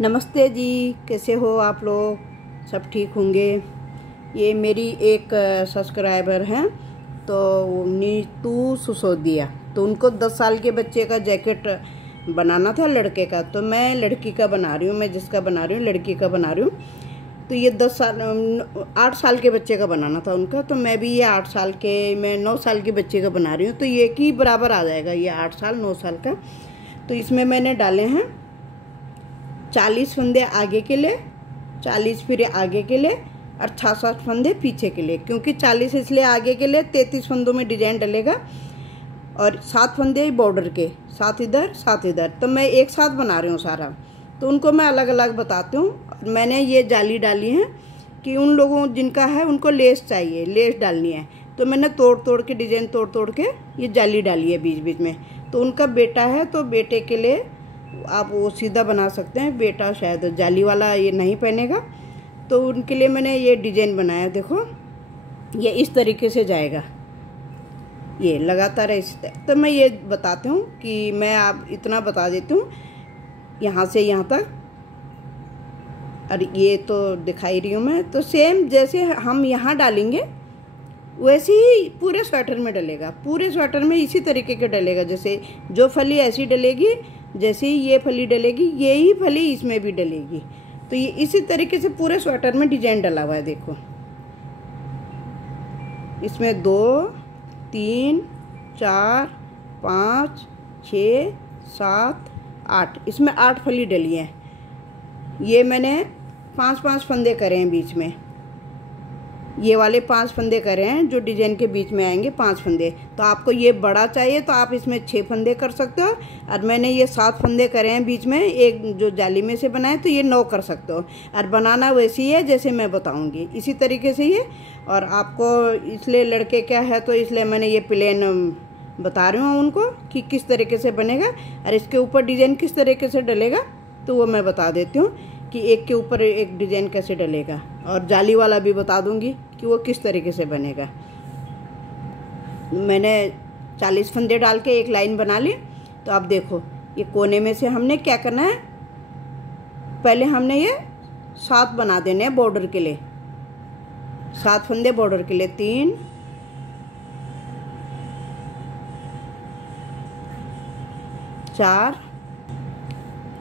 नमस्ते जी, कैसे हो आप लोग? सब ठीक होंगे। ये मेरी एक सब्सक्राइबर हैं, तो नीतू सुसोदिया, तो उनको 10 साल के बच्चे का जैकेट बनाना था, लड़के का। तो मैं लड़की का बना रही हूँ, मैं जिसका बना रही हूँ लड़की का बना रही हूँ। तो ये 8 साल के बच्चे का बनाना था उनका, तो मैं भी ये 8 साल के, मैं 9 साल के बच्चे का बना रही हूँ। तो ये एक ही बराबर आ जाएगा, ये 8 साल 9 साल का। तो इसमें मैंने डाले हैं 40 फंदे आगे के लिए, 40 फिर आगे के लिए और 66 फंदे पीछे के लिए। क्योंकि 40 इसलिए आगे के लिए, 33 फंदों में डिजाइन डलेगा और 7 फंदे बॉर्डर के, 7 इधर 7 इधर। तो मैं एक साथ बना रही हूँ सारा, तो उनको मैं अलग अलग बताती हूँ। और मैंने ये जाली डाली है कि उन लोगों जिनका है उनको लेस चाहिए, लेस डालनी है। तो मैंने तोड़ तोड़ के, डिजाइन तोड़ तोड़ के ये जाली डाली है बीच बीच में। तो उनका बेटा है, तो बेटे के लिए आप वो सीधा बना सकते हैं। बेटा शायद जाली वाला ये नहीं पहनेगा, तो उनके लिए मैंने ये डिजाइन बनाया। देखो ये इस तरीके से जाएगा, ये लगातार है। तो मैं ये बताती हूँ कि मैं आप इतना बता देती हूँ यहाँ से यहाँ तक। और ये तो दिखाई रही हूँ मैं, तो सेम जैसे हम यहाँ डालेंगे वैसे ही पूरे स्वेटर में डलेगा। पूरे स्वेटर में इसी तरीके के डलेगा। जैसे जो फली ऐसी डलेगी, जैसे ही ये फली डलेगी यही फली इसमें भी डलेगी। तो ये इसी तरीके से पूरे स्वेटर में डिजाइन डला हुआ है। देखो इसमें 2 3 4 5 6 7 8, इसमें 8 फली डली है। ये मैंने 5-5 फंदे करे हैं बीच में, ये वाले 5 फंदे करे हैं जो डिजाइन के बीच में आएंगे, 5 फंदे। तो आपको ये बड़ा चाहिए तो आप इसमें 6 फंदे कर सकते हो। और मैंने ये 7 फंदे करे हैं बीच में, एक जो जाली में से बनाए, तो ये 9 कर सकते हो। और बनाना वैसे ही है जैसे मैं बताऊंगी, इसी तरीके से ये। और आपको इसलिए लड़के क्या है, तो इसलिए मैंने ये प्लेन बता रही हूँ उनको कि किस तरीके से बनेगा और इसके ऊपर डिजाइन किस तरीके से डलेगा, तो वो मैं बता देती हूँ कि एक के ऊपर एक डिजाइन कैसे डलेगा। और जाली वाला भी बता दूंगी कि वो किस तरीके से बनेगा। मैंने 40 फंदे डाल के एक लाइन बना ली। तो अब देखो ये कोने में से हमने क्या करना है, पहले हमने ये 7 बना देने हैं बॉर्डर के लिए, 7 फंदे बॉर्डर के लिए। 3 4,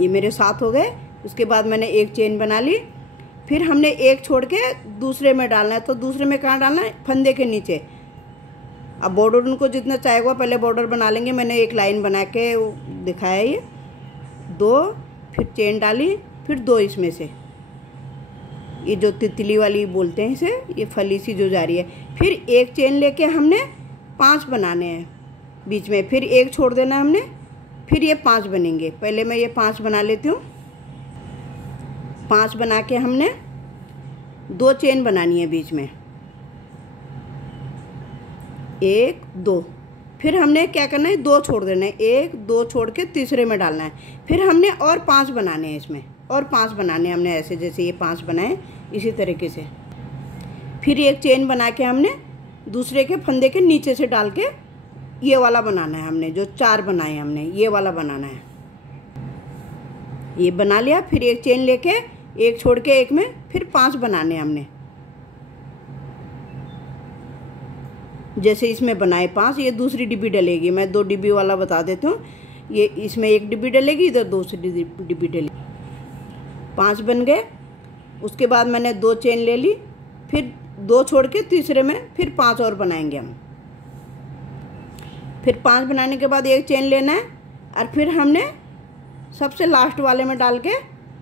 ये मेरे 7 हो गए। उसके बाद मैंने एक चेन बना ली, फिर हमने एक छोड़ के दूसरे में डालना है। तो दूसरे में कहाँ डालना है? फंदे के नीचे। अब बॉर्डर उनको जितना चाहेगा पहले बॉर्डर बना लेंगे। मैंने एक लाइन बना के दिखाया, ये 2, फिर चेन डाली, फिर 2 इसमें से, ये जो तितली वाली बोलते हैं इसे, ये फली सी जो जा रही है। फिर एक चेन लेके हमने 5 बनाने हैं बीच में, फिर एक छोड़ देना हमने, फिर ये 5 बनेंगे। पहले मैं ये 5 बना लेती हूँ। 5 बना के हमने 2 चेन बनानी है बीच में, 1 2। फिर हमने क्या करना है, 2 छोड़ देना है, 1 2 छोड़ के तीसरे में डालना है। फिर हमने और 5 बनाने हैं इसमें, और 5 बनाने हमने ऐसे, जैसे ये 5 बनाए इसी तरीके से। फिर एक चेन बना के हमने दूसरे के फंदे के नीचे से डाल के ये वाला बनाना है हमने, जो 4 बनाए हमने, ये वाला बनाना है। ये बना लिया, फिर एक चेन लेके एक छोड़ के एक में, फिर 5 बनाने हमने, जैसे इसमें बनाए 5। ये दूसरी डिब्बी डलेगी, मैं 2 डिब्बी वाला बता देती हूँ। ये इसमें 1 डिब्बी डलेगी, इधर दूसरी डिब्बी डलेगी। 5 बन गए। उसके बाद मैंने 2 चेन ले ली, फिर 2 छोड़ के तीसरे में फिर 5 और बनाएंगे हम। फिर 5 बनाने के बाद एक चेन लेना है, और फिर हमने सबसे लास्ट वाले में डाल के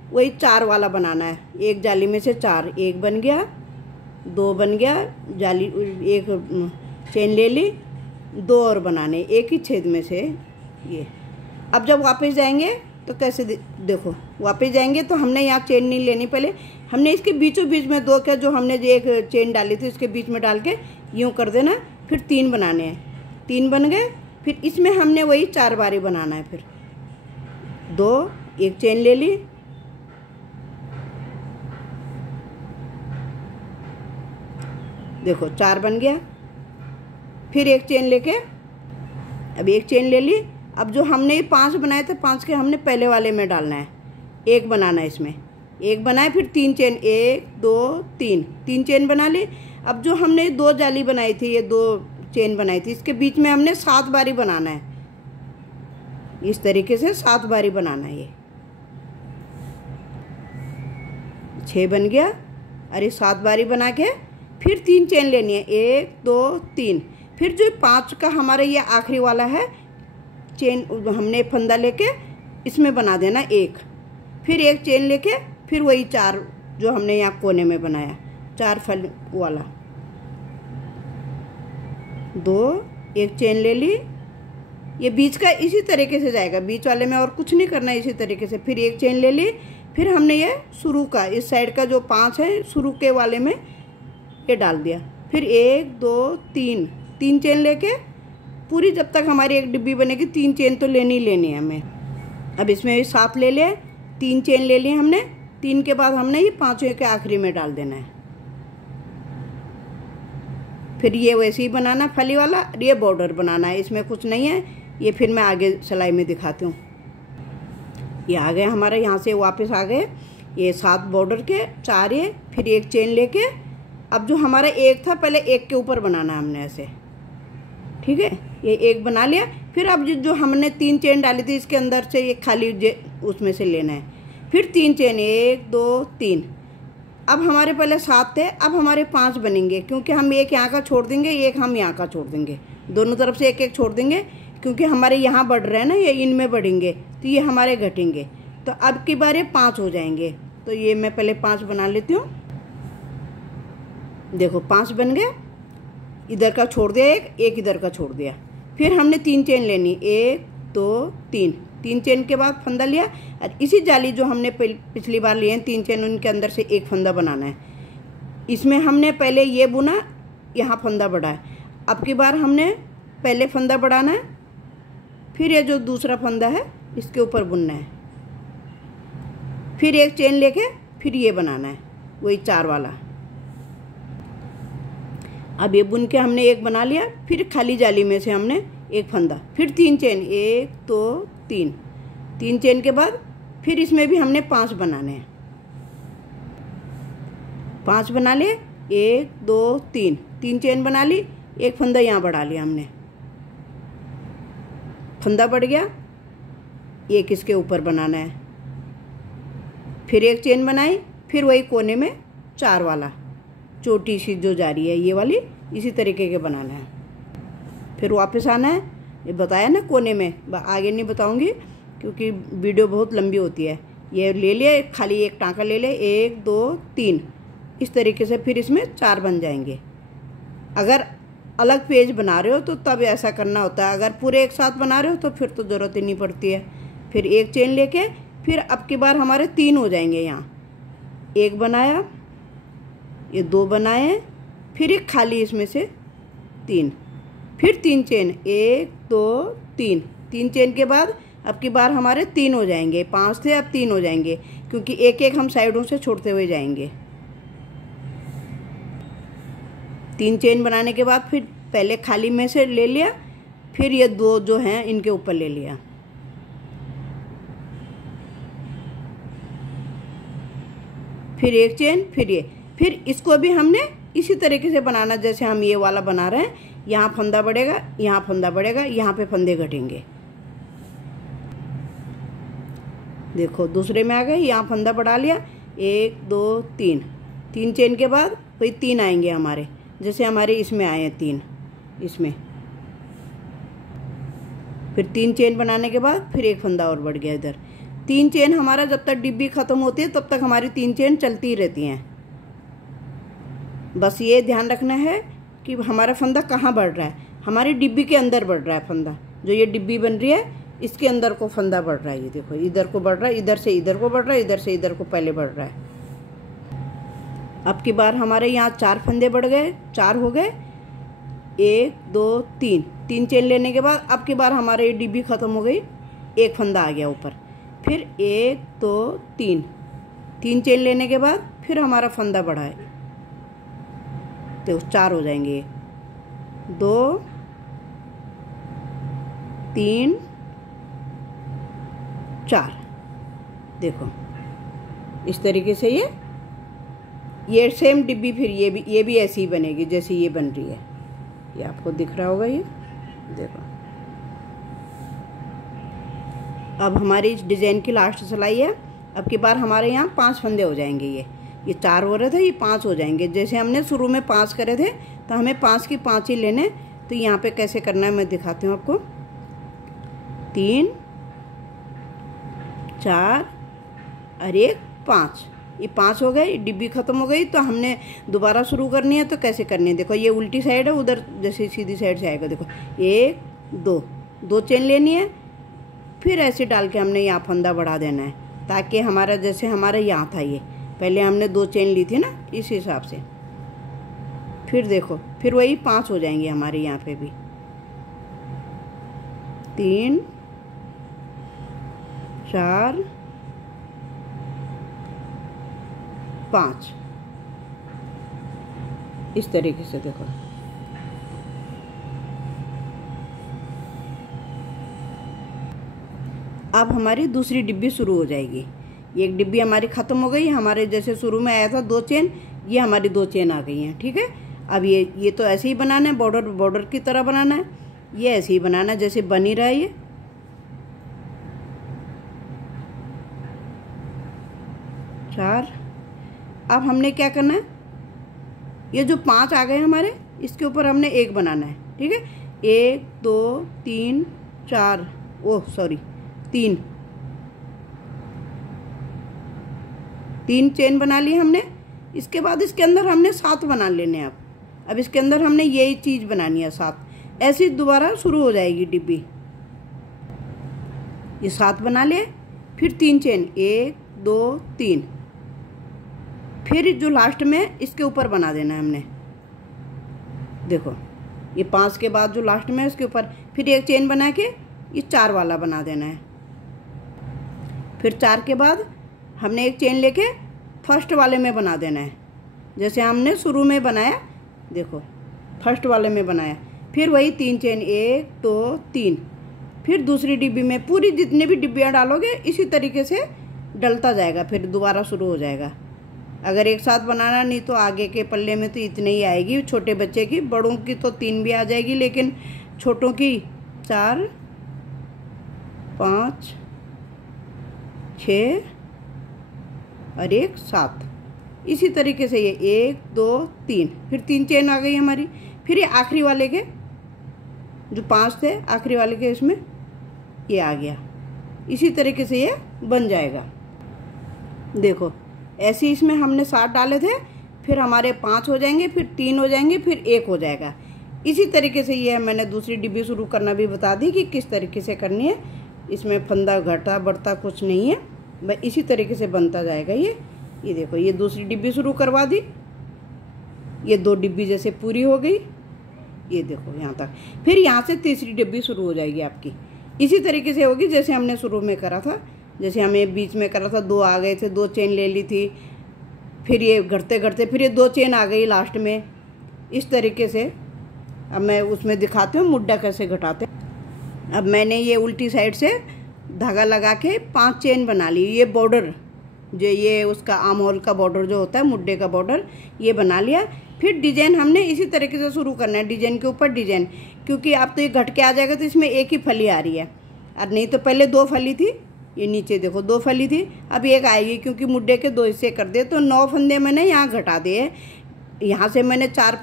वही 4 वाला बनाना है। एक जाली में से 4, 1 बन गया, 2 बन गया, जाली एक चेन ले ली, 2 और बनाने एक ही छेद में से ये। अब जब वापस जाएंगे तो कैसे देखो, वापस जाएंगे तो हमने यहाँ चेन नहीं लेनी, पहले हमने इसके बीचों बीच में 2 के, जो हमने एक चेन डाली थी उसके बीच में डाल के यूँ कर देना। फिर 3 बनाने हैं, 3 बन गए। फिर इसमें हमने वही 4 बारी बनाना है। फिर 2, एक चेन ले ली, देखो 4 बन गया। फिर एक चेन लेके, अब एक चेन ले ली। अब जो हमने 5 बनाए थे, 5 के हमने पहले वाले में डालना है। एक बनाना है इसमें, एक बनाए, फिर 3 चेन, 1 2 3, 3 चेन बना ली। अब जो हमने 2 जाली बनाई थी, ये 2 चेन बनाई थी, इसके बीच में हमने 7 बारी बनाना है। इस तरीके से 7 बारी बनाना है। ये 6 बन गया। अरे 7 बारी बना के फिर 3 चेन लेनी है, 1 2 3। फिर जो 5 का हमारा ये आखिरी वाला है चेन, हमने फंदा लेके इसमें बना देना 1, फिर 1 चेन लेके फिर वही 4 जो हमने यहाँ कोने में बनाया, 4 फल वाला, 2 1 चेन ले ली। ये बीच का इसी तरीके से जाएगा, बीच वाले में और कुछ नहीं करना, इसी तरीके से। फिर 1 चेन ले ली, फिर हमने ये शुरू का इस साइड का जो 5 है शुरू के वाले में ये डाल दिया। फिर 1 2 3, 3 चेन लेके पूरी, जब तक हमारी एक डिब्बी बनेगी 3 चेन तो लेनी ही लेनी है हमें। अब इसमें भी 7 ले लिए, 3 चेन ले लिए हमने, 3 के बाद हमने ये 5वें के आखिरी में डाल देना है। फिर ये वैसे ही बनाना फली वाला, ये बॉर्डर बनाना है, इसमें कुछ नहीं है। ये फिर मैं आगे सिलाई में दिखाती हूँ। ये आ गए हमारे, यहाँ से वापस आ गए ये 7 बॉर्डर के, 4 ये, फिर 1 चेन लेके। अब जो हमारा 1 था, पहले 1 के ऊपर बनाना है हमने ऐसे, ठीक है। ये 1 बना लिया। फिर अब जो हमने 3 चेन डाली थी इसके अंदर से ये खाली उसमें से लेना है। फिर 3 चेन, 1 2 3। अब हमारे पहले 7 थे, अब हमारे 5 बनेंगे, क्योंकि हम एक यहाँ का छोड़ देंगे, एक हम यहाँ का छोड़ देंगे, दोनों तरफ से 1 1 छोड़ देंगे, क्योंकि हमारे यहाँ बढ़ रहे हैं ना, ये इनमें बढ़ेंगे तो ये हमारे घटेंगे। तो अब की बार ये 5 हो जाएंगे। तो ये मैं पहले 5 बना लेती हूँ। देखो 5 बन गए, इधर का छोड़ दिया, एक इधर का छोड़ दिया। फिर हमने 3 चेन लेनी, 1 2 3, 3 चेन के बाद फंदा लिया। और इसी जाली जो हमने पिछली बार लिए हैं 3 चेन, उनके अंदर से एक फंदा बनाना है। इसमें हमने पहले ये बुना, यहाँ फंदा बढ़ा है। अब की बार हमने पहले फंदा बढ़ाना है, फिर ये जो दूसरा फंदा है इसके ऊपर बुनना है, फिर 1 चेन लेके फिर ये बनाना है, वही 4 वाला। अब ये बुन के हमने 1 बना लिया, फिर खाली जाली में से हमने 1 फंदा, फिर 3 चेन, 1 2 3, 3 चेन के बाद फिर इसमें भी हमने 5 बनाने हैं। 5 बना लिए, 1 2 3, 3 चेन बना ली, 1 फंदा यहाँ बढ़ा लिया हमने, फंदा बढ़ गया, 1 इसके ऊपर बनाना है, फिर 1 चेन बनाई, फिर वही कोने में 4 वाला छोटी सी जो जा रही है ये वाली, इसी तरीके के बनाना है। फिर वापस आना है, ये बताया ना कोने में, आगे नहीं बताऊंगी क्योंकि वीडियो बहुत लंबी होती है। ये ले लिया, खाली 1 टाँका ले ले, 1 2 3, इस तरीके से फिर इसमें 4 बन जाएंगे। अगर अलग पेज बना रहे हो तो तब ऐसा करना होता है, अगर पूरे एक साथ बना रहे हो तो फिर तो ज़रूरत ही नहीं पड़ती है। फिर 1 चेन लेके फिर अब की बार हमारे 3 हो जाएंगे। यहाँ 1 बनाया, ये 2 बनाए, फिर एक खाली इसमें से 3, फिर 3 चेन, 1 2 3, 3 चेन के बाद अब की बार हमारे 3 हो जाएंगे। 5 थे, अब 3 हो जाएंगे, क्योंकि 1 1 हम साइडों से छोड़ते हुए जाएंगे। 3 चेन बनाने के बाद फिर पहले खाली में से ले लिया, फिर ये 2 जो हैं इनके ऊपर ले लिया, फिर 1 चेन, फिर ये, फिर इसको भी हमने इसी तरीके से बनाना जैसे हम ये वाला बना रहे हैं। यहाँ फंदा बढ़ेगा, यहाँ फंदा बढ़ेगा, यहाँ पे फंदे घटेंगे। देखो दूसरे में आ गए, यहाँ फंदा बढ़ा लिया, 1 2 3, 3 चेन के बाद वही 3 आएंगे हमारे, जैसे हमारे इसमें आए हैं 3, इसमें फिर 3 चेन बनाने के बाद फिर 1 फंदा और बढ़ गया इधर। 3 चेन हमारा जब तक डिब्बी खत्म होती है तब तक हमारी 3 चेन चलती ही रहती हैं। बस ये ध्यान रखना है कि हमारा फंदा कहाँ बढ़ रहा है, हमारी डिब्बी के अंदर बढ़ रहा है फंदा। जो ये डिब्बी बन रही है इसके अंदर को फंदा बढ़ रहा है, ये देखो इधर को बढ़ रहा है, इधर से इधर को बढ़ रहा है, इधर से इधर को पहले बढ़ रहा है। अब की बार हमारे यहाँ 4 फंदे बढ़ गए, 4 हो गए, 1 2 3, 3 चेन लेने के बाद अब की बार हमारे ये डिब्बी खत्म हो गई, 1 फंदा आ गया ऊपर, फिर 1 2 3, 3 चेन लेने के बाद फिर हमारा फंदा बढ़ा है, तो 4 हो जाएंगे, 2 3 4। देखो इस तरीके से ये सेम डिब्बी फिर ये भी ऐसी ही बनेगी जैसी ये बन रही है। ये आपको दिख रहा होगा, ये देखो। अब हमारी इस डिज़ाइन की लास्ट सिलाई है। अब की बार हमारे यहाँ 5 फंदे हो जाएंगे। ये 4 हो रहे थे, ये 5 हो जाएंगे। जैसे हमने शुरू में 5 करे थे तो हमें 5 की 5 ही लेने। तो यहाँ पे कैसे करना है मैं दिखाती हूँ आपको। 3 4 और 1 5, ये 5 हो गए। डिब्बी ख़त्म हो गई। तो हमने दोबारा शुरू करनी है। तो कैसे करनी है, देखो ये उल्टी साइड है, उधर जैसे सीधी साइड से आएगा। देखो 1 2 चेन लेनी है, फिर ऐसे डाल के हमने यहाँ फंदा बढ़ा देना है, ताकि हमारा जैसे हमारा यहाँ था, ये पहले हमने 2 चेन ली थी ना, इस हिसाब से। फिर देखो, फिर वही 5 हो जाएंगे हमारे यहाँ पे भी। 3 4 5, इस तरीके से देखो। अब हमारी दूसरी डिब्बी शुरू हो जाएगी। एक डिब्बी हमारी ख़त्म हो गई। हमारे जैसे शुरू में आया था 2 चेन, ये हमारी 2 चेन आ गई हैं। ठीक है। अब ये तो ऐसे ही बनाना है, बॉर्डर की तरह बनाना है। ये ऐसे ही बनाना है जैसे बन ही रहा है ये। चार। अब हमने क्या करना है, ये जो 5 आ गए हमारे, इसके ऊपर हमने 1 बनाना है। ठीक है। 1 2 3 4, ओह सॉरी 3 चेन बना ली हमने। इसके बाद इसके अंदर हमने 7 बना लेने हैं। अब इसके अंदर हमने यही चीज़ बनानी है 7। ऐसी दोबारा शुरू हो जाएगी डिब्बी। ये 7 बना ले, फिर 3 चेन, 1 2 3, फिर जो लास्ट में इसके ऊपर बना देना है हमने। देखो ये 5 के बाद जो लास्ट में है इसके ऊपर फिर 1 चेन बना के ये 4 वाला बना देना है। फिर 4 के बाद हमने 1 चेन लेके फर्स्ट वाले में बना देना है, जैसे हमने शुरू में बनाया। देखो फर्स्ट वाले में बनाया, फिर वही 3 चेन, 1 2 3, फिर दूसरी डिब्बी में। पूरी जितनी भी डिब्बियाँ डालोगे इसी तरीके से डलता जाएगा, फिर दोबारा शुरू हो जाएगा। अगर एक साथ बनाना, नहीं तो आगे के पल्ले में तो इतने ही आएगी छोटे बच्चे की। बड़ों की तो 3 भी आ जाएगी, लेकिन छोटों की 4 5 6 और 1 7। इसी तरीके से ये 1 2 3, फिर 3 चेन आ गई हमारी। फिर ये आखिरी वाले के जो 5 थे, आखिरी वाले के इसमें ये आ गया। इसी तरीके से ये बन जाएगा। देखो ऐसे इसमें हमने 7 डाले थे, फिर हमारे 5 हो जाएंगे, फिर 3 हो जाएंगे, फिर 1 हो जाएगा। इसी तरीके से ये मैंने दूसरी डिब्बी शुरू करना भी बता दी कि किस तरीके से करनी है। इसमें फंदा घटा बढ़ता कुछ नहीं है, बस इसी तरीके से बनता जाएगा ये देखो ये दूसरी डिब्बी शुरू करवा दी। ये 2 डिब्बी जैसे पूरी हो गई, ये देखो यहाँ तक। फिर यहाँ से तीसरी डिब्बी शुरू हो जाएगी आपकी। इसी तरीके से होगी जैसे हमने शुरू में करा था। जैसे हमें बीच में करा था 2 आ गए थे, 2 चेन ले ली थी, फिर ये घटते घटते फिर ये 2 चेन आ गई लास्ट में। इस तरीके से अब मैं उसमें दिखाती हूँ मुड्डा कैसे घटाते। अब मैंने ये उल्टी साइड से धागा लगा के 5 चेन बना ली। ये बॉर्डर जो ये उसका आर्म होल का बॉर्डर जो होता है, मुड्डे का बॉर्डर, ये बना लिया। फिर डिजाइन हमने इसी तरीके से शुरू करना है, डिजाइन के ऊपर डिजाइन। क्योंकि अब तो ये घट के आ जाएगा तो इसमें 1 ही फली आ रही है, और नहीं तो पहले 2 फली थी। ये नीचे देखो 2 फली थी, अब 1 आएगी, क्योंकि मुड्डे के 2 हिस्से कर दिए। तो 9 फंदे मैंने यहाँ घटा दिए। यहाँ से मैंने 4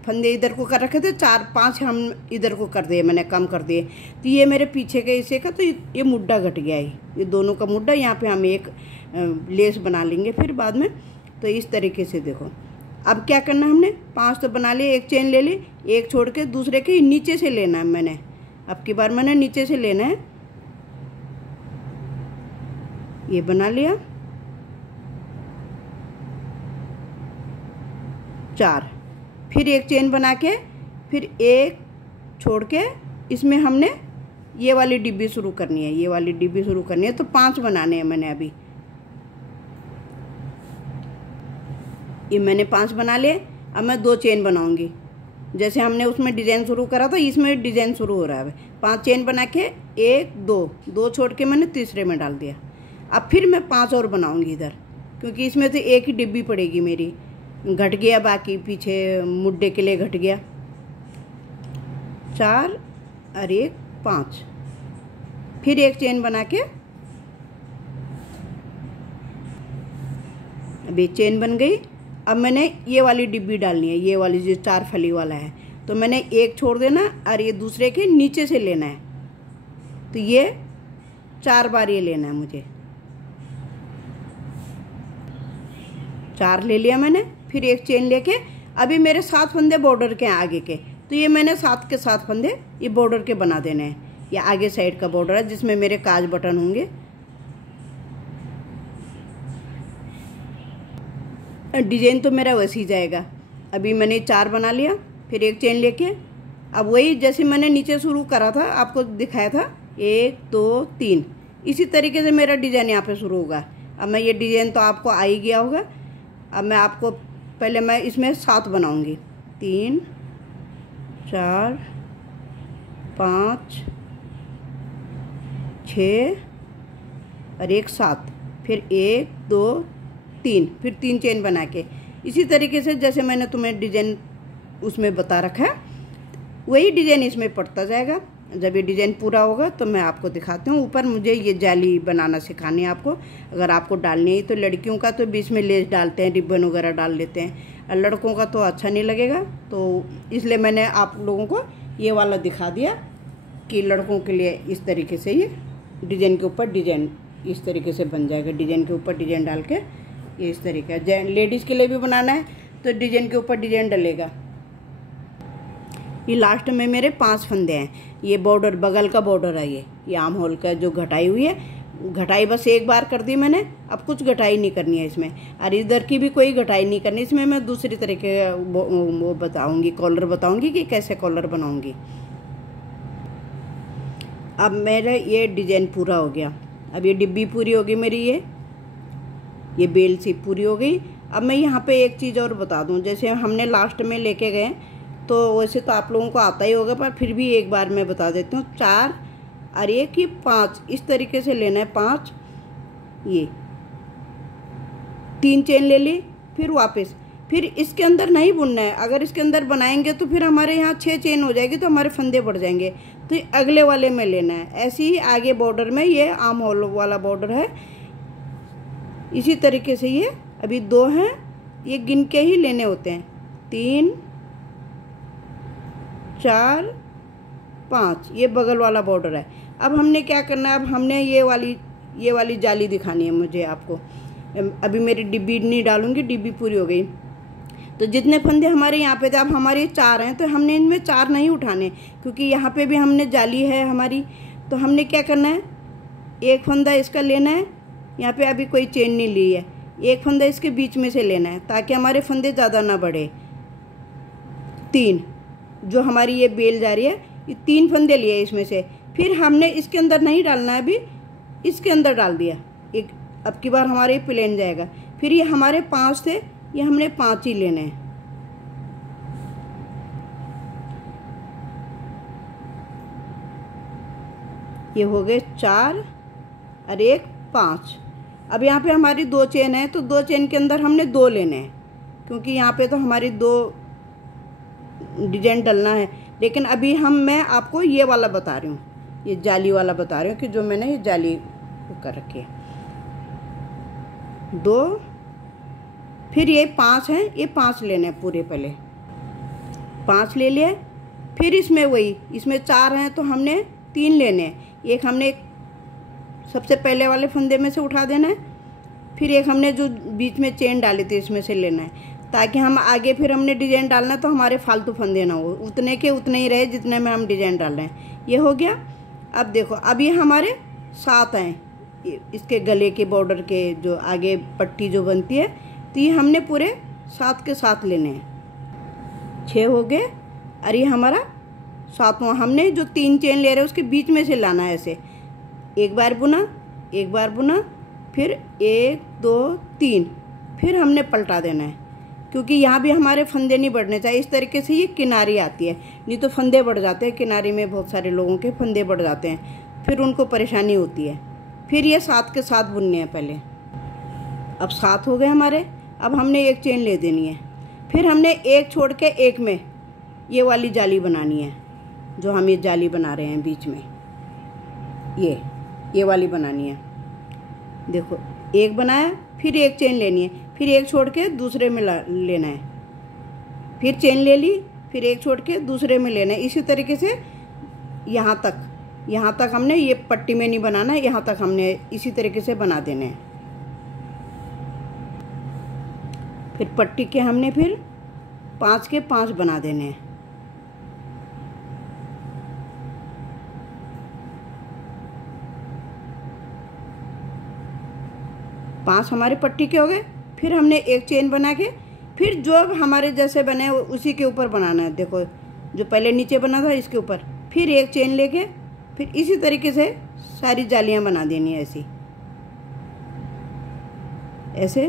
फंदे इधर को कर रखे थे, 4 5 हम इधर को कर दिए, मैंने कम कर दिए। तो ये मेरे पीछे के हिस्से का, तो ये मुड्डा घट गया है, ये दोनों का मुड्डा। यहाँ पे हम एक लेस बना लेंगे फिर बाद में। तो इस तरीके से देखो अब क्या करना है, हमने 5 तो बना लिए, 1 चेन ले ली, 1 छोड़ के दूसरे के नीचे से लेना है मैंने। अब की बार मैंने नीचे से लेना है। ये बना लिया 4, फिर 1 चेन बना के फिर 1 छोड़ के इसमें हमने ये वाली डिब्बी शुरू करनी है, ये वाली डिब्बी शुरू करनी है। तो 5 बनाने हैं मैंने अभी। ये मैंने 5 बना लिए। अब मैं 2 चेन बनाऊंगी, जैसे हमने उसमें डिजाइन शुरू करा था, इसमें डिजाइन शुरू हो रहा है। 5 चेन बना के 1 2 छोड़ के मैंने तीसरे में डाल दिया। अब फिर मैं 5 और बनाऊंगी इधर। क्योंकि इसमें तो एक ही डिब्बी पड़ेगी मेरी। घट गया, बाकी पीछे मुड्डे के लिए घट गया। 4 और 1 5। फिर एक चेन बना के, अभी चेन बन गई। अब मैंने ये वाली डिब्बी डालनी है, ये वाली जो 4 फली वाला है, तो मैंने एक छोड़ देना और ये दूसरे के नीचे से लेना है। तो ये 4 बार ये लेना है मुझे। 4 ले लिया मैंने। फिर एक चेन लेके, अभी मेरे 7 फंदे बॉर्डर के हैं आगे के, तो ये मैंने 7 के 7 फंदे ये बॉर्डर के बना देने हैं। ये आगे साइड का बॉर्डर है जिसमें मेरे काज बटन होंगे। डिजाइन तो मेरा वैसे ही जाएगा। अभी मैंने 4 बना लिया, फिर एक चेन लेके, अब वही जैसे मैंने नीचे शुरू करा था, आपको दिखाया था 1 2 3, इसी तरीके से मेरा डिजाइन यहाँ पे शुरू होगा। अब मैं ये डिजाइन तो आपको आ ही गया होगा। अब मैं आपको पहले मैं इसमें 7 बनाऊंगी। 3 4 5 6 और 1 7, फिर 1 2 3, फिर 3 चेन बना के, इसी तरीके से जैसे मैंने तुम्हें डिजाइन उसमें बता रखा है वही डिजाइन इसमें पड़ता जाएगा। जब ये डिजाइन पूरा होगा तो मैं आपको दिखाती हूँ। ऊपर मुझे ये जाली बनाना सिखानी है आपको। अगर आपको डालनी है तो लड़कियों का तो बीच में लेस डालते हैं, रिबन वगैरह डाल लेते हैं, और लड़कों का तो अच्छा नहीं लगेगा, तो इसलिए मैंने आप लोगों को ये वाला दिखा दिया कि लड़कों के लिए इस तरीके से ये डिजाइन के ऊपर डिजाइन इस तरीके से बन जाएगा। डिजाइन के ऊपर डिजाइन डाल के ये इस तरीके का, लेडीज़ के लिए भी बनाना है तो डिजाइन के ऊपर डिजाइन डलेगा। ये लास्ट में मेरे 5 फंदे हैं। ये बॉर्डर बगल का बॉर्डर है, ये आर्म होल का जो घटाई हुई है, घटाई बस एक बार कर दी मैंने। अब कुछ घटाई नहीं करनी है इसमें, और इधर की भी कोई घटाई नहीं करनी। इसमें मैं दूसरी तरीके वो बताऊंगी, कॉलर बताऊंगी कि कैसे कॉलर बनाऊंगी। अब मेरा ये डिजाइन पूरा हो गया। अब ये डिब्बी पूरी होगी मेरी, ये बेल सी पूरी हो गई। अब मैं यहाँ पे एक चीज़ और बता दूँ, जैसे हमने लास्ट में लेके गए तो वैसे तो आप लोगों को आता ही होगा, पर फिर भी एक बार मैं बता देती हूँ। 4 और 1 ही 5, इस तरीके से लेना है। 5 ये 3 चेन ले ली, फिर वापस, फिर इसके अंदर नहीं बुनना है। अगर इसके अंदर बनाएंगे तो फिर हमारे यहाँ 6 चेन हो जाएगी, तो हमारे फंदे बढ़ जाएंगे। तो अगले वाले में लेना है। ऐसे ही आगे बॉर्डर में ये आर्म होल वाला बॉर्डर है, इसी तरीके से ये अभी 2 हैं, ये गिन के ही लेने होते हैं। 3 4 5, ये बगल वाला बॉर्डर है। अब हमने क्या करना है, अब हमने ये वाली जाली दिखानी है मुझे आपको। अभी मेरी डिब्बी नहीं डालूंगी, डिब्बी पूरी हो गई। तो जितने फंदे हमारे यहाँ पे थे, अब हमारे 4 हैं, तो हमने इनमें 4 नहीं उठाने, क्योंकि यहाँ पे भी हमने जाली है हमारी। तो हमने क्या करना है, एक फंदा इसका लेना है, यहाँ पे अभी कोई चेन नहीं ली है, एक फंदा इसके बीच में से लेना है ताकि हमारे फंदे ज़्यादा ना बढ़े। 3 जो हमारी ये बेल जा रही है, ये 3 फंदे लिए इसमें से। फिर हमने इसके अंदर नहीं डालना है, अभी इसके अंदर डाल दिया एक। अब की बार हमारे प्लेन जाएगा। फिर ये हमारे 5 थे, ये हमने 5 ही लेने हैं। ये हो गए 4 और 1 5। अब यहाँ पे हमारी 2 चेन है, तो 2 चेन के अंदर हमने 2 लेने हैं, क्योंकि यहाँ पे तो हमारी 2 डिजाइन डलना है। लेकिन अभी मैं आपको ये वाला बता रही हूँ, ये जाली वाला बता रही हूँ कि जो मैंने ये जाली कर रखी है। 2, फिर ये 5 हैं, ये 5 लेने हैं पूरे। पहले 5 ले लिए, फिर इसमें वही, इसमें 4 हैं तो हमने 3 लेने हैं। एक हमने सबसे पहले वाले फंदे में से उठा देना है, फिर एक हमने जो बीच में चेन डाली थी इसमें से लेना है, ताकि हम आगे फिर हमने डिजाइन डालना है तो हमारे फालतू फंदे ना हो, उतने के उतने ही रहे जितने में हम डिजाइन डाल रहे हैं। ये हो गया। अब देखो, अब ये हमारे 7 हैं, इसके गले के बॉर्डर के जो आगे पट्टी जो बनती है, तो ये हमने पूरे 7 के 7 लेने हैं। 6 हो गए, और ये हमारा 7वां हमने जो 3 चेन ले रहे हैं उसके बीच में से लाना है। ऐसे एक बार बुना, एक बार बुना, फिर 1 2 3, फिर हमने पलटा देना है, क्योंकि यहाँ भी हमारे फंदे नहीं बढ़ने चाहिए। इस तरीके से ये किनारी आती है, नहीं तो फंदे बढ़ जाते हैं। किनारी में बहुत सारे लोगों के फंदे बढ़ जाते हैं, फिर उनको परेशानी होती है। फिर ये 7 के 7 बुनने हैं पहले। अब 7 हो गए हमारे। अब हमने एक चेन ले देनी है, फिर हमने एक छोड़ के एक में ये वाली जाली बनानी है, जो हम ये जाली बना रहे हैं बीच में, ये वाली बनानी है। देखो एक बनाया, फिर एक चेन लेनी है, फिर एक छोड़ के दूसरे में लेना है, फिर चेन ले ली, फिर एक छोड़ के दूसरे में लेना है। इसी तरीके से यहाँ तक हमने, ये पट्टी में नहीं बनाना है, यहाँ तक हमने इसी तरीके से बना देने हैं। फिर पट्टी के हमने फिर 5 के 5 बना देने हैं। पांच हमारे पट्टी के हो गए। फिर हमने एक चेन बना के फिर जो हमारे जैसे बने उसी के ऊपर बनाना है। देखो जो पहले नीचे बना था इसके ऊपर फिर एक चेन लेके फिर इसी तरीके से सारी जालियां बना देनी है, ऐसे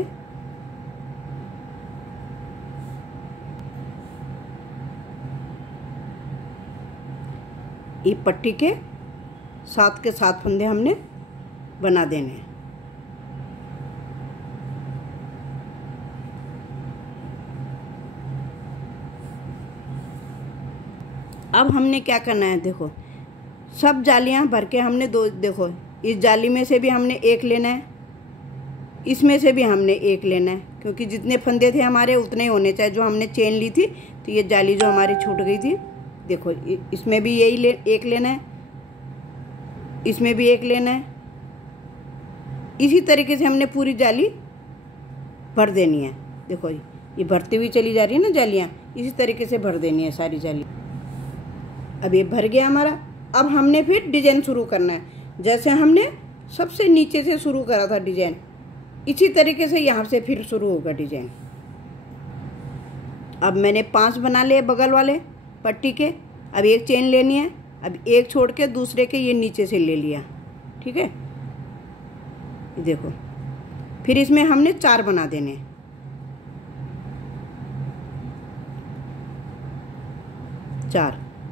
ये पट्टी के 7 के 7 फंदे हमने बना देने हैं। अब हमने क्या करना है, देखो सब जालियां भर के हमने देखो इस जाली में से भी हमने एक लेना है, इसमें से भी हमने एक लेना है, क्योंकि जितने फंदे थे हमारे उतने ही होने चाहिए। जो हमने चेन ली थी तो ये जाली जो हमारी छूट गई थी, देखो इसमें भी यही एक लेना है, इसमें भी एक लेना है। इसी तरीके से हमने पूरी जाली भर देनी है। देखो ये भरती हुई चली जा रही है ना जालियां, इसी तरीके से भर देनी है सारी जाली। अब ये भर गया हमारा। अब हमने फिर डिजाइन शुरू करना है, जैसे हमने सबसे नीचे से शुरू करा था डिजाइन, इसी तरीके से यहाँ से फिर शुरू होगा डिजाइन। अब मैंने 5 बना लिए बगल वाले पट्टी के। अब एक चेन लेनी है, अब एक छोड़ के दूसरे के ये नीचे से ले लिया, ठीक है। देखो फिर इसमें हमने 4 बना देने,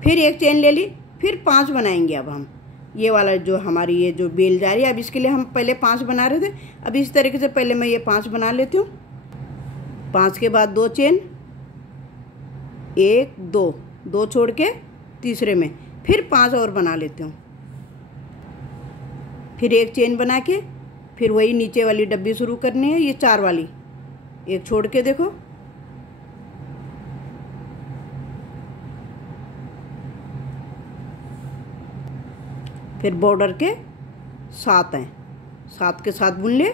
फिर एक चेन ले ली, फिर 5 बनाएंगे। अब हम ये वाला जो हमारी ये जो बेल जा रही है, अब इसके लिए हम पहले 5 बना रहे थे। अब इस तरीके से पहले मैं ये 5 बना लेती हूँ। 5 के बाद 2 चेन, 1 2 छोड़ के तीसरे में फिर 5 और बना लेती हूँ। फिर एक चेन बना के फिर वही नीचे वाली डब्बी शुरू करनी है, ये 4 वाली, एक छोड़ के देखो फिर बॉर्डर के 7 हैं, 7 के 7 बुन ले।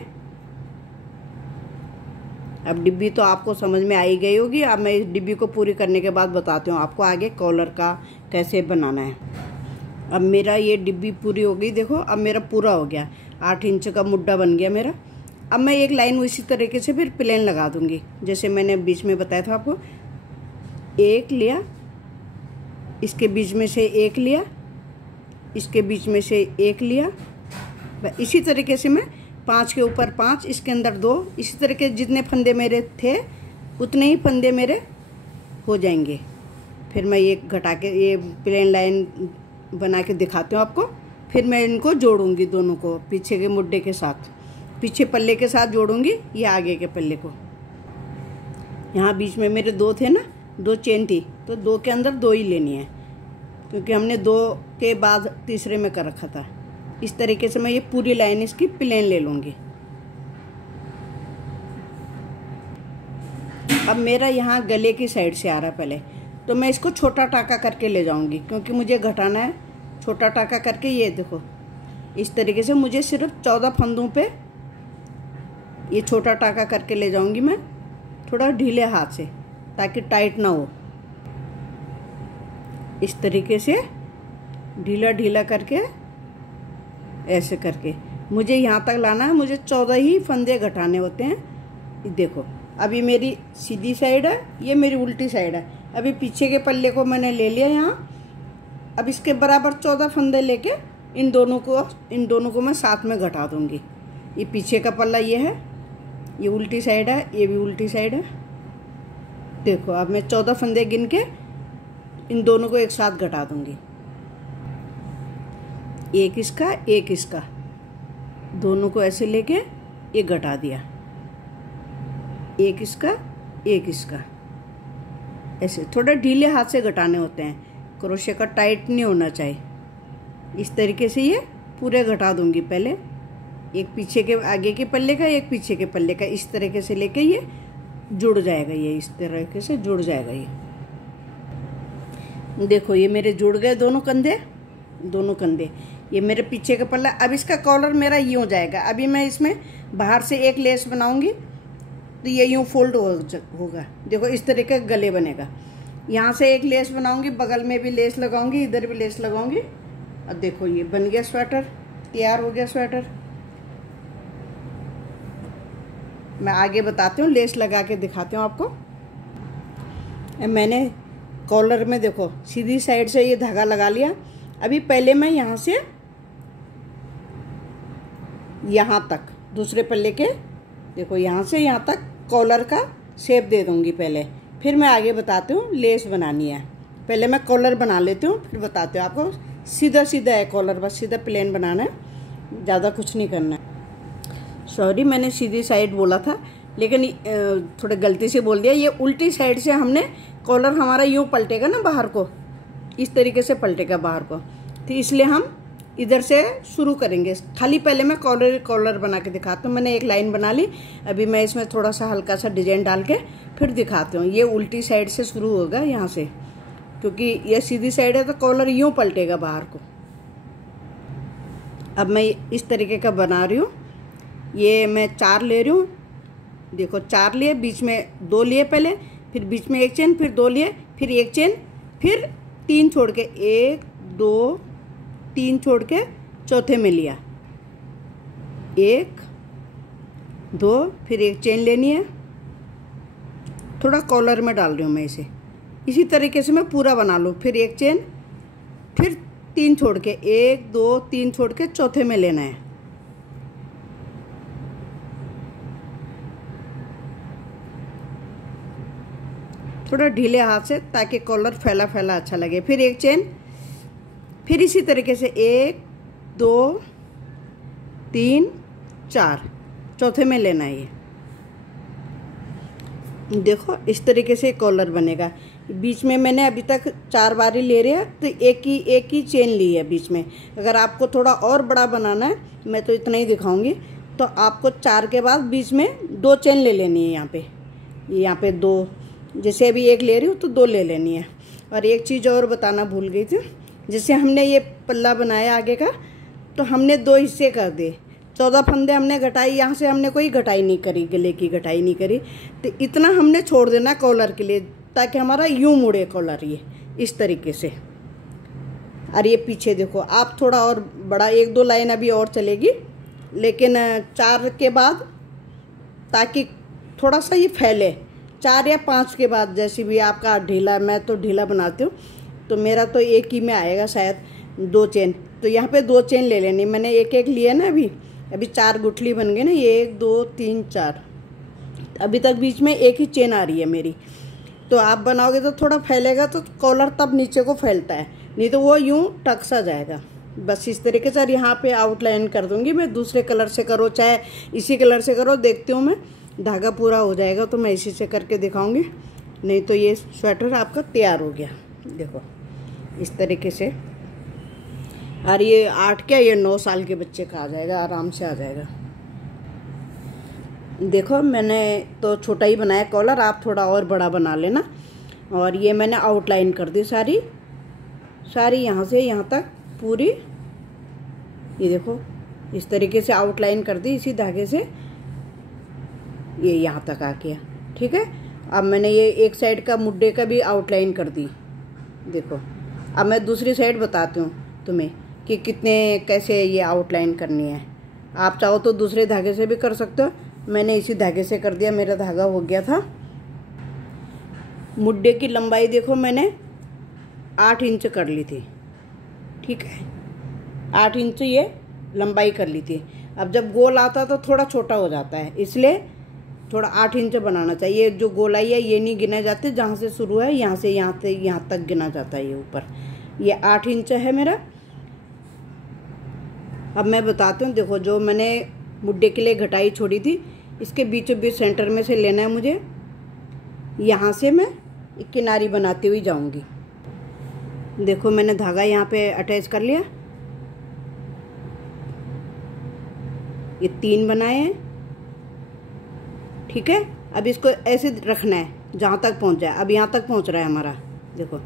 अब डिब्बी तो आपको समझ में आई गई होगी। अब मैं इस डिब्बी को पूरी करने के बाद बताती हूँ आपको आगे कॉलर का कैसे बनाना है। अब मेरा ये डिब्बी पूरी हो गई, देखो अब मेरा पूरा हो गया, 8 इंच का मुड्डा बन गया मेरा। अब मैं एक लाइन इसी तरीके से फिर प्लेन लगा दूंगी, जैसे मैंने बीच में बताया था आपको। एक लिया, इसके बीच में से एक लिया, इसके बीच में से एक लिया, इसी तरीके से मैं 5 के ऊपर 5, इसके अंदर 2, इसी तरीके जितने फंदे मेरे थे उतने ही फंदे मेरे हो जाएंगे। फिर मैं ये घटा के ये प्लेन लाइन बना के दिखाती हूँ आपको। फिर मैं इनको जोड़ूंगी दोनों को पीछे के मुड्डे के साथ, पीछे पल्ले के साथ जोड़ूंगी ये आगे के पल्ले को। यहाँ बीच में मेरे 2 थे ना, 2 चेन थी, तो 2 के अंदर 2 ही लेनी है, क्योंकि हमने 2 के बाद तीसरे में कर रखा था। इस तरीके से मैं ये पूरी लाइन इसकी प्लेन ले लूँगी। अब मेरा यहाँ गले की साइड से आ रहा है पहले, तो मैं इसको छोटा टाका करके ले जाऊँगी, क्योंकि मुझे घटाना है। छोटा टाका करके ये देखो इस तरीके से मुझे सिर्फ 14 फंदों पे ये छोटा टाका करके ले जाऊँगी मैं, थोड़ा ढीले हाथ से ताकि टाइट ना हो। इस तरीके से ढीला ढीला करके ऐसे करके मुझे यहाँ तक लाना है। मुझे 14 ही फंदे घटाने होते हैं। देखो अभी मेरी सीधी साइड है, ये मेरी उल्टी साइड है। अभी पीछे के पल्ले को मैंने ले लिया यहाँ। अब इसके बराबर 14 फंदे लेके इन दोनों को मैं साथ में घटा दूंगी। ये पीछे का पल्ला ये है, ये उल्टी साइड है, ये भी उल्टी साइड है। देखो अब मैं 14 फंदे गिन के इन दोनों को एक साथ घटा दूंगी, एक इसका एक इसका, दोनों को ऐसे लेके ये घटा दिया। एक इसका, एक इसका, ऐसे थोड़े ढीले हाथ से घटाने होते हैं, क्रोशे का टाइट नहीं होना चाहिए। इस तरीके से ये पूरे घटा दूंगी। पहले एक पीछे के आगे के पल्ले का, एक पीछे के पल्ले का, इस तरीके से लेके ये जुड़ जाएगा। ये इस तरीके से जुड़ जाएगा। ये देखो ये मेरे जुड़ गए दोनों कंधे, दोनों कंधे। ये मेरे पीछे का पल्ला। अब इसका कॉलर मेरा यूँ हो जाएगा। अभी मैं इसमें बाहर से एक लेस बनाऊंगी तो ये यूँ फोल्ड होगा। देखो इस तरीके का गले बनेगा। यहाँ से एक लेस बनाऊंगी, बगल में भी लेस लगाऊंगी, इधर भी लेस लगाऊंगी। और देखो ये बन गया स्वेटर, तैयार हो गया स्वेटर। मैं आगे बताती हूँ, लेस लगा के दिखाती हूँ आपको। मैंने कॉलर में देखो सीधी साइड से ये धागा लगा लिया। अभी पहले मैं यहाँ से यहाँ तक, दूसरे पल्ले के देखो यहाँ से यहाँ तक कॉलर का शेप दे दूंगी पहले, फिर मैं आगे बताती हूँ लेस बनानी है। पहले मैं कॉलर बना लेती हूँ, फिर बताती हूँ आपको। सीधा सीधा है कॉलर, बस सीधा प्लेन बनाना है, ज़्यादा कुछ नहीं करना है। सॉरी मैंने सीधी साइड बोला था, लेकिन थोड़े गलती से बोल दिया। ये उल्टी साइड से हमने कॉलर हमारा यूँ पलटेगा ना बाहर को, इस तरीके से पलटेगा बाहर को, तो इसलिए हम इधर से शुरू करेंगे। खाली पहले मैं कॉलर बना के दिखाती हूँ। मैंने एक लाइन बना ली। अभी मैं इसमें थोड़ा सा हल्का सा डिजाइन डाल के फिर दिखाती हूँ। ये उल्टी साइड से शुरू होगा यहाँ से, क्योंकि ये सीधी साइड है तो कॉलर यूँ पलटेगा बाहर को। अब मैं इस तरीके का बना रही हूँ। ये मैं 4 ले रही हूँ। देखो 4 लिए, बीच में 2 लिए पहले, फिर बीच में एक चेन, फिर 2 लिए, फिर एक चेन, फिर 3 छोड़ के 1 2 3 छोड़ के चौथे में लिया, 1 2, फिर एक चेन लेनी है। थोड़ा कॉलर में डाल रही हूँ मैं इसे। इसी तरीके से मैं पूरा बना लूँ। फिर एक चेन, फिर 3 छोड़ के 1 2 3 छोड़ के चौथे में लेना है। थोड़ा ढीले हाथ से, ताकि कॉलर फैला फैला अच्छा लगे। फिर एक चेन, फिर इसी तरीके से 1 2 3 4 चौथे में लेना है। ये देखो इस तरीके से कॉलर बनेगा। बीच में मैंने अभी तक 4 बारी ले रहे हैं, तो एक ही चेन ली है बीच में। अगर आपको थोड़ा और बड़ा बनाना है, मैं तो इतना ही दिखाऊंगी, तो आपको 4 के बाद बीच में 2 चेन ले लेनी है। यहाँ पे 2, जैसे अभी 1 ले रही हूँ तो 2 ले लेनी है। और एक चीज़ और बताना भूल गई थी, जैसे हमने ये पल्ला बनाया आगे का, तो हमने 2 हिस्से कर दिए। 14 फंदे हमने घटाई, यहाँ से हमने कोई घटाई नहीं करी, गले की घटाई नहीं करी। तो इतना हमने छोड़ देना कॉलर के लिए, ताकि हमारा यूँ मुड़े कॉलर, ये इस तरीके से। और ये पीछे देखो, आप थोड़ा और बड़ा 1 2 लाइन अभी और चलेगी, लेकिन 4 के बाद, ताकि थोड़ा सा ये फैले। 4 या 5 के बाद, जैसे भी आपका ढीला, मैं तो ढीला बनाती हूँ, तो मेरा तो एक ही में आएगा शायद 2 चेन। तो यहाँ पे 2 चेन ले लेनी। मैंने एक लिया ना, अभी 4 गुठली बन गए ना, 1 2 3 4। अभी तक बीच में एक ही चेन आ रही है मेरी। तो आप बनाओगे तो थोड़ा फैलेगा, तो कॉलर तब नीचे को फैलता है, नहीं तो वो यूँ टक सा जाएगा। बस इस तरीके से। यहाँ पे आउटलाइन कर दूंगी मैं। दूसरे कलर से करो चाहे इसी कलर से करो, देखती हूँ मैं। धागा पूरा हो जाएगा तो मैं इसी से करके दिखाऊंगी। नहीं तो ये स्वेटर आपका तैयार हो गया। देखो इस तरीके से। और ये 8 क्या, ये 9 साल के बच्चे का आ जाएगा, आराम से आ जाएगा। देखो मैंने तो छोटा ही बनाया कॉलर, आप थोड़ा और बड़ा बना लेना। और ये मैंने आउटलाइन कर दी सारी यहाँ से यहाँ तक पूरी। ये देखो इस तरीके से आउटलाइन कर दी इसी धागे से, ये यहाँ तक आ गया। ठीक है। अब मैंने ये एक साइड का मुड्डे का भी आउटलाइन कर दी। देखो अब मैं दूसरी साइड बताती हूँ तुम्हें कि कैसे ये आउटलाइन करनी है। आप चाहो तो दूसरे धागे से भी कर सकते हो, मैंने इसी धागे से कर दिया, मेरा धागा हो गया था। मुड्डे की लंबाई देखो मैंने 8 इंच कर ली थी। ठीक है, 8 इंच ये लंबाई कर ली थी। अब जब गोल आता तो थोड़ा छोटा हो जाता है, इसलिए थोड़ा 8 इंच बनाना चाहिए। जो गोलाई है ये नहीं गिना जाते, जहाँ से शुरू है यहाँ से यहाँ तक गिना जाता है। ये ऊपर ये 8 इंच है मेरा। अब मैं बताती हूँ। देखो जो मैंने मुड्डे के लिए घटाई छोड़ी थी, इसके बीचों बीच सेंटर में से लेना है मुझे। यहाँ से मैं एक किनारी बनाती हुई जाऊंगी। देखो मैंने धागा यहाँ पे अटैच कर लिया। ये 3 बनाए हैं, ठीक है। अब इसको ऐसे रखना है जहाँ तक पहुँच जाए। अब यहाँ तक पहुँच रहा है हमारा, देखो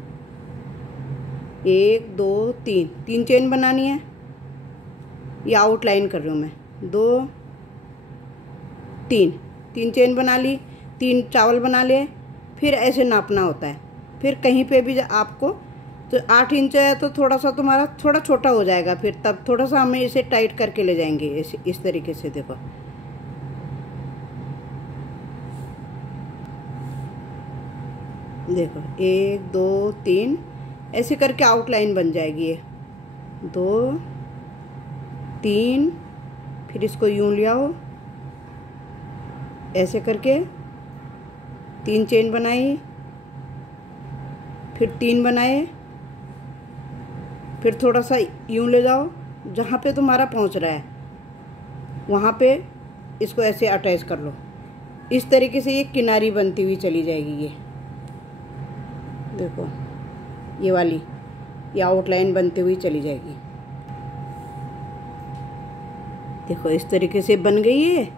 1 2 3 चेन बनानी है। ये आउटलाइन कर रही हूँ मैं। 2 3 चेन बना ली, 3 चावल बना लिए। फिर ऐसे नापना होता है। फिर कहीं पे भी आपको तो 8 इंच है तो थोड़ा सा तुम्हारा थोड़ा छोटा हो जाएगा, फिर तब थोड़ा सा हमें इसे टाइट करके ले जाएंगे इस तरीके से। देखो देखो 1 2 3 ऐसे करके आउटलाइन बन जाएगी। ये 2 3, फिर इसको यूं ले आओ, ऐसे करके 3 चेन बनाई, फिर 3 बनाए, फिर थोड़ा सा यूं ले जाओ, जहाँ पे तुम्हारा पहुँच रहा है वहाँ पे इसको ऐसे अटैच कर लो। इस तरीके से ये किनारी बनती हुई चली जाएगी। ये देखो ये वाली, ये आउटलाइन बनती हुई चली जाएगी। देखो इस तरीके से बन गई है। ये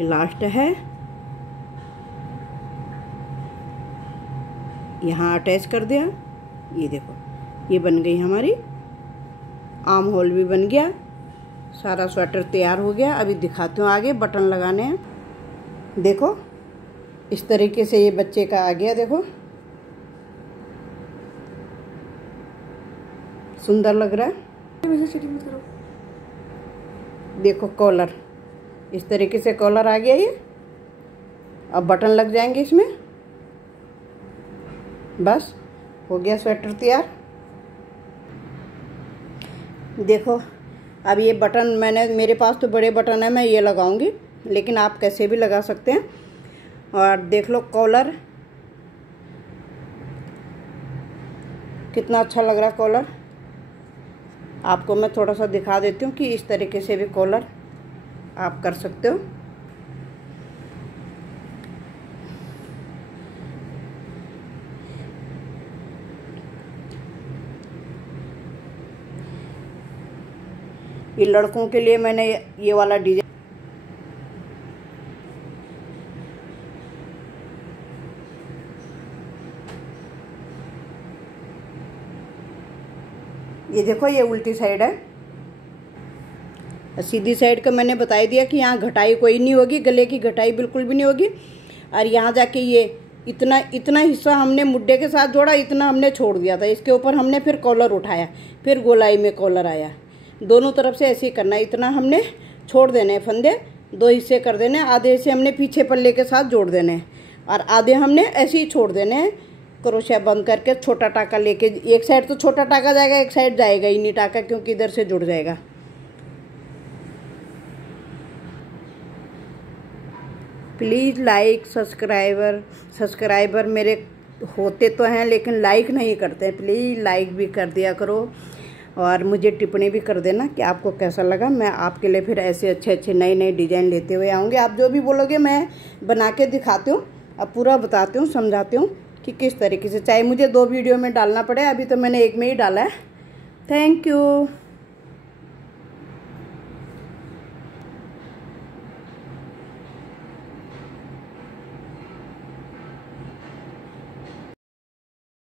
लास्ट है, यहाँ अटैच कर दिया। ये देखो ये बन गई हमारी आर्म होल भी बन गया। सारा स्वेटर तैयार हो गया। अभी दिखाती हूँ आगे बटन लगाने हैं। देखो इस तरीके से ये बच्चे का आ गया। देखो सुंदर लग रहा है। मत करो। देखो कॉलर, इस तरीके से कॉलर आ गया ये। अब बटन लग जाएंगे इसमें। बस हो गया स्वेटर तैयार। देखो अब ये बटन मेरे पास तो बड़े बटन है, मैं ये लगाऊंगी, लेकिन आप कैसे भी लगा सकते हैं। और देख लो कॉलर कितना अच्छा लग रहा है। कॉलर आपको मैं थोड़ा सा दिखा देती हूँ कि इस तरीके से भी कॉलर आप कर सकते हो। ये लड़कों के लिए मैंने ये वाला डिजाइन, ये देखो ये उल्टी साइड है। सीधी साइड का मैंने बता दिया कि यहाँ घटाई कोई नहीं होगी, गले की घटाई बिल्कुल भी नहीं होगी। और यहाँ जाके ये इतना हिस्सा हमने मुड्डे के साथ जोड़ा, इतना हमने छोड़ दिया था। इसके ऊपर हमने फिर कॉलर उठाया, फिर गोलाई में कॉलर आया। दोनों तरफ से ऐसे ही करना है। इतना हमने छोड़ देने हैं फंदे, 2 हिस्से कर देने। आधे हिस्से हमने पीछे पल्ले के साथ जोड़ देने हैं और आधे हमने ऐसे ही छोड़ देने हैं। क्रोशिया बंद करके छोटा टाका लेके, एक साइड तो छोटा टाका जाएगा, एक साइड जाएगा ही नहीं टाका, क्योंकि इधर से जुड़ जाएगा। प्लीज़ लाइक सब्सक्राइबर मेरे होते तो हैं लेकिन लाइक नहीं करते हैं। प्लीज़ लाइक भी कर दिया करो और मुझे टिप्पणी भी कर देना कि आपको कैसा लगा। मैं आपके लिए फिर ऐसे अच्छे नए डिज़ाइन लेते हुए आऊँगी। आप जो भी बोलोगे मैं बना के दिखाती हूँ, अब पूरा बताती हूँ, समझाती हूँ कि किस तरीके से, चाहे मुझे 2 वीडियो में डालना पड़े। अभी तो मैंने एक में ही डाला है। Thank you.